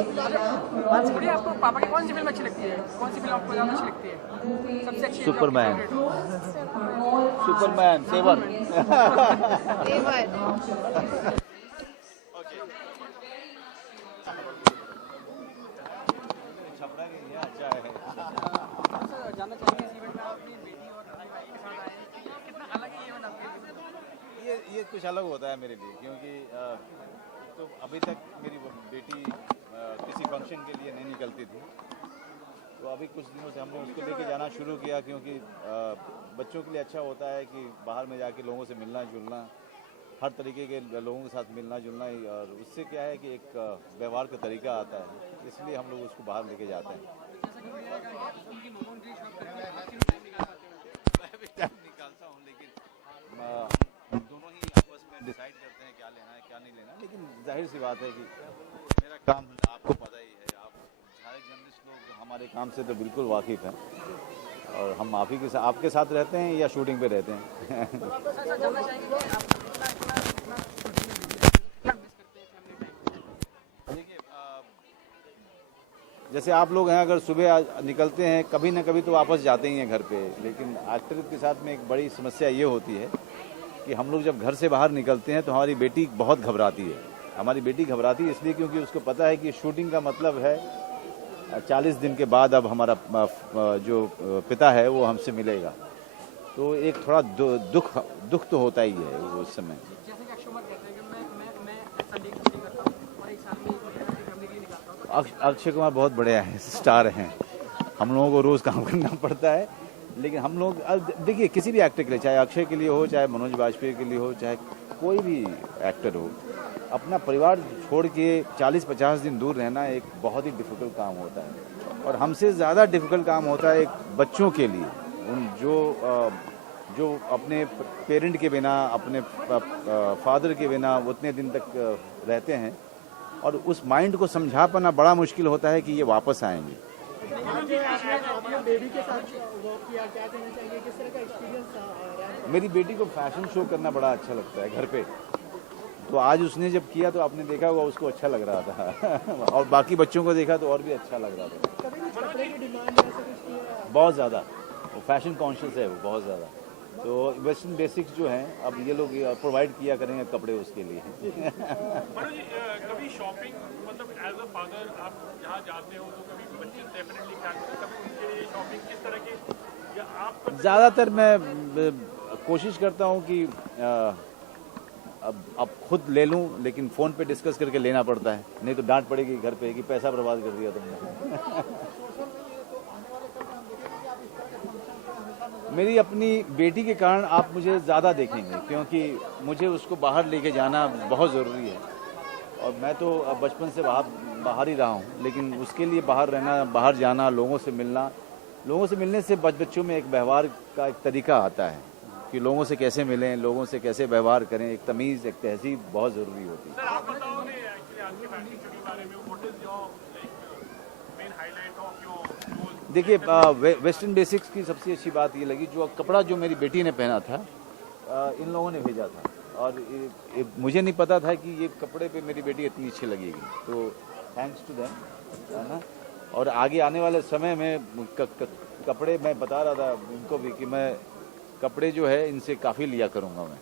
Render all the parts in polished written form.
बात छोड़िए, आपको पापा की कौन सी फिल्म अच्छी लगती है? कौन सी फिल्म आपको ज़्यादा अच्छी लगती है? सबसे अच्छी सुपरमैन। Superman seven. छपरा के लिए अच्छा है। जानना चाहेंगे इस इवेंट में आप अपनी बेटी और भाई के साथ आए हैं, कितना अलग है ये इवेंट आपके लिए? ये कुछ अलग होता है मेरे लिए, क्योंकि तो अभी तक मेरी बेटी किसी फंक्शन के लिए नहीं निकलती थी, तो अभी कुछ दिनों से हमने उसको लेके जाना शुरू किया, क्योंकि बच्चों के लिए अच्छा होता है कि बाहर में जाके लोगों से मिलना जुलना, हर तरीके के लोगों के साथ मिलना जुलना, और उससे क्या है कि एक व्यवहार का तरीका आता है, इसलिए हम लोग उसको बाहर लेके जाते हैं। मैं भी टाइम निकालता हूँ, लेकिन दोनों ही आपस में डिसाइड करते हैं क्या लेना है क्या नहीं लेना, लेकिन जाहिर सी बात है कि मेरा काम आपको पता ही है, आप सारे जर्नलिस्ट लोग हमारे काम से तो बिल्कुल वाकिफ़ हैं, और हम आप ही के साथ आपके साथ रहते हैं या शूटिंग पे रहते हैं। जैसे आप लोग हैं, अगर सुबह निकलते हैं कभी ना कभी तो वापस जाते ही हैं घर पे, लेकिन एक्टर के साथ में एक बड़ी समस्या ये होती है कि हम लोग जब घर से बाहर निकलते हैं तो हमारी बेटी बहुत घबराती है। हमारी बेटी घबराती है इसलिए क्योंकि उसको पता है कि शूटिंग का मतलब है 40 दिन के बाद अब हमारा जो पिता है वो हमसे मिलेगा, तो एक थोड़ा दुख तो होता ही है उस समय। जैसे कि अक्षय कुमार कहते हैं कि मैं संडे को शूटिंग करता हूँ और एक साल में फैमिली के लिए निकालता हूँ। अक्षय कुमार बहुत बड़े हैं, स्टार हैं, हम लोगों को रोज़ काम करना पड़ता है, लेकिन हम लोग देखिए किसी भी एक्टर के लिए, चाहे अक्षय के लिए हो, चाहे मनोज वाजपेयी के लिए हो, चाहे कोई भी एक्टर हो, अपना परिवार छोड़ के 40-50 दिन दूर रहना एक बहुत ही डिफ़िकल्ट काम होता है, और हमसे ज़्यादा डिफ़िकल्ट काम होता है एक बच्चों के लिए, उन जो अपने पेरेंट के बिना, अपने फादर के बिना उतने दिन तक रहते हैं, और उस माइंड को समझा पाना बड़ा मुश्किल होता है कि ये वापस आएंगे। बेबी के साथ वर्क किया, क्या कहना चाहिए, किस तरह का एक्सपीरियंस था? मेरी बेटी को फैशन शो करना बड़ा अच्छा लगता है घर पे, तो आज उसने जब किया तो आपने देखा होगा उसको अच्छा लग रहा था और बाकी बच्चों को देखा तो और भी अच्छा लग रहा था। कपड़े की डिमांड ऐसा कुछ किया? बहुत ज़्यादा, वो फैशन कॉन्शियस है वो बहुत ज़्यादा, तो वेस्टर्न बेसिक्स जो हैं अब ये लोग प्रोवाइड किया करेंगे कपड़े उसके लिए। मनोज जी, कभी शॉपिंग मतलब एज अ फादर आप जहाँ जाते हो तो कभी बच्चे डेफिनेटली क्या करते हैं, कभी उनके लिए शॉपिंग किस तरह की, या आप? ज़्यादातर मैं कोशिश करता हूँ कि अब खुद ले लूँ, लेकिन फ़ोन पे डिस्कस करके लेना पड़ता है, नहीं तो डांट पड़ेगी घर पे कि पैसा बर्बाद कर दिया तुमने। मेरी अपनी बेटी के कारण आप मुझे ज़्यादा देखेंगे, क्योंकि मुझे उसको बाहर लेके जाना बहुत ज़रूरी है, और मैं तो बचपन से बाहर ही रहा हूँ, लेकिन उसके लिए बाहर रहना, बाहर जाना, लोगों से मिलने से बच्चों में एक व्यवहार का एक तरीका आता है कि लोगों से कैसे मिलें, लोगों से कैसे व्यवहार करें, एक तमीज़, एक तहजीब बहुत ज़रूरी होती है। सर आप बताओगे एक्चुअली आज के फैशन शो के बारे में, what is your main highlight of your role? देखिए वेस्टर्न बेसिक्स की सबसे अच्छी बात ये लगी, जो कपड़ा जो मेरी बेटी ने पहना था इन लोगों ने भेजा था, और मुझे नहीं पता था कि ये कपड़े पे मेरी बेटी इतनी अच्छी लगेगी, तो थैंक्स टू देम, है ना। और आगे आने वाले समय में कपड़े मैं बता रहा था इनको भी कि मैं कपड़े जो है इनसे काफ़ी लिया करूँगा मैं।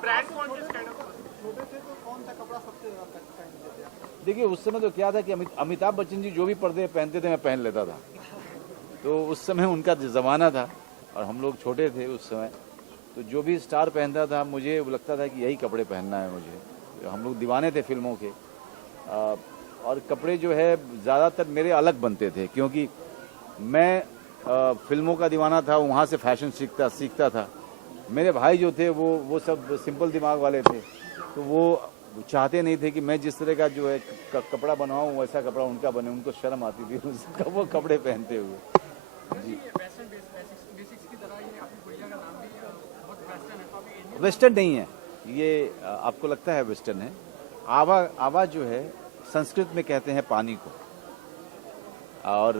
Brand conscious kind of. छोटे थे तो कौन सा कपड़ा सबसे ज़्यादा पसंद करते थे आप? देखिए उस समय तो क्या था कि अमिताभ बच्चन जी जो भी पर्दे पहनते थे मैं पहन लेता था, तो उस समय उनका ज़माना था और हम लोग छोटे थे उस समय, तो जो भी स्टार पहनता था मुझे लगता था कि यही कपड़े पहनना है मुझे। हम लोग दीवाने थे फिल्मों के, और कपड़े जो है ज़्यादातर मेरे अलग बनते थे, क्योंकि मैं फिल्मों का दीवाना था, वहाँ से फैशन सीखता था। मेरे भाई जो थे वो सब सिंपल दिमाग वाले थे, तो वो चाहते नहीं थे कि मैं जिस तरह का जो है कपड़ा बनवाऊँ वैसा कपड़ा उनका बने, उनको शर्म आती थी उसका वो कपड़े पहनते हुए। जी, वेस्टर्न नहीं है ये, आपको लगता है वेस्टर्न है। आवा जो है संस्कृत में कहते हैं पानी को, और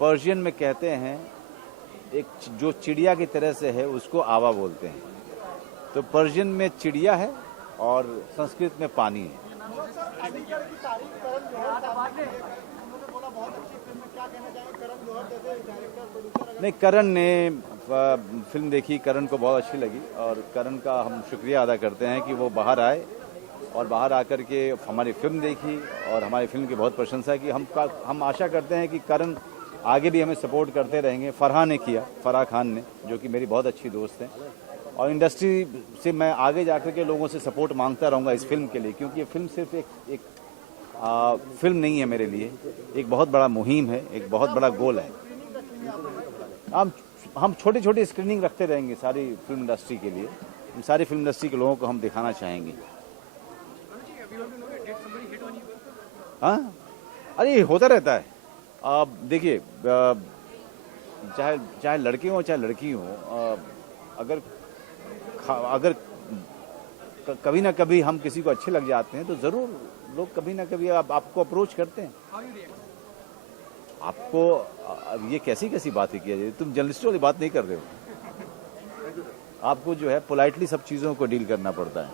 पर्शियन में कहते हैं एक जो चिड़िया की तरह से है उसको आवा बोलते हैं। तो पर्शियन में चिड़िया है और संस्कृत में पानी है। अलीगढ़ की तारीफ करण जौहर साहब ने की है। उन्होंने बोला बहुत अच्छी फिल्म है, क्या कहना चाहेंगे करण जौहर जैसे डायरेक्टर प्रोड्यूसर? नहीं, करण ने फिल्म देखी, करण को बहुत अच्छी लगी और करण का हम शुक्रिया अदा करते हैं कि वो बाहर आए और बाहर आकर के हमारी फिल्म देखी और हमारी फिल्म की बहुत प्रशंसा की। हम आशा करते हैं कि करण आगे भी हमें सपोर्ट करते रहेंगे। फरहा ने किया, फराह खान ने, जो कि मेरी बहुत अच्छी दोस्त हैं, और इंडस्ट्री से मैं आगे जाकर के लोगों से सपोर्ट मांगता रहूँगा इस फिल्म के लिए, क्योंकि ये फिल्म सिर्फ एक फिल्म नहीं है मेरे लिए, एक बहुत बड़ा मुहिम है, एक बहुत बड़ा गोल है। हम छोटी छोटी स्क्रीनिंग रखते रहेंगे सारी फिल्म इंडस्ट्री के लिए, सारी फिल्म इंडस्ट्री के लोगों को हम दिखाना चाहेंगे। हाँ, अरे होता रहता है। आप देखिए, चाहे लड़के हों चाहे लड़की हों, अगर कभी ना कभी हम किसी को अच्छे लग जाते हैं तो जरूर लोग कभी ना कभी आपको अप्रोच करते हैं। आपको अब ये कैसी बातें किया जाए, तुम जर्नलिस्टों वाली बात नहीं कर रहे हो। आपको जो है पोलाइटली सब चीज़ों को डील करना पड़ता है।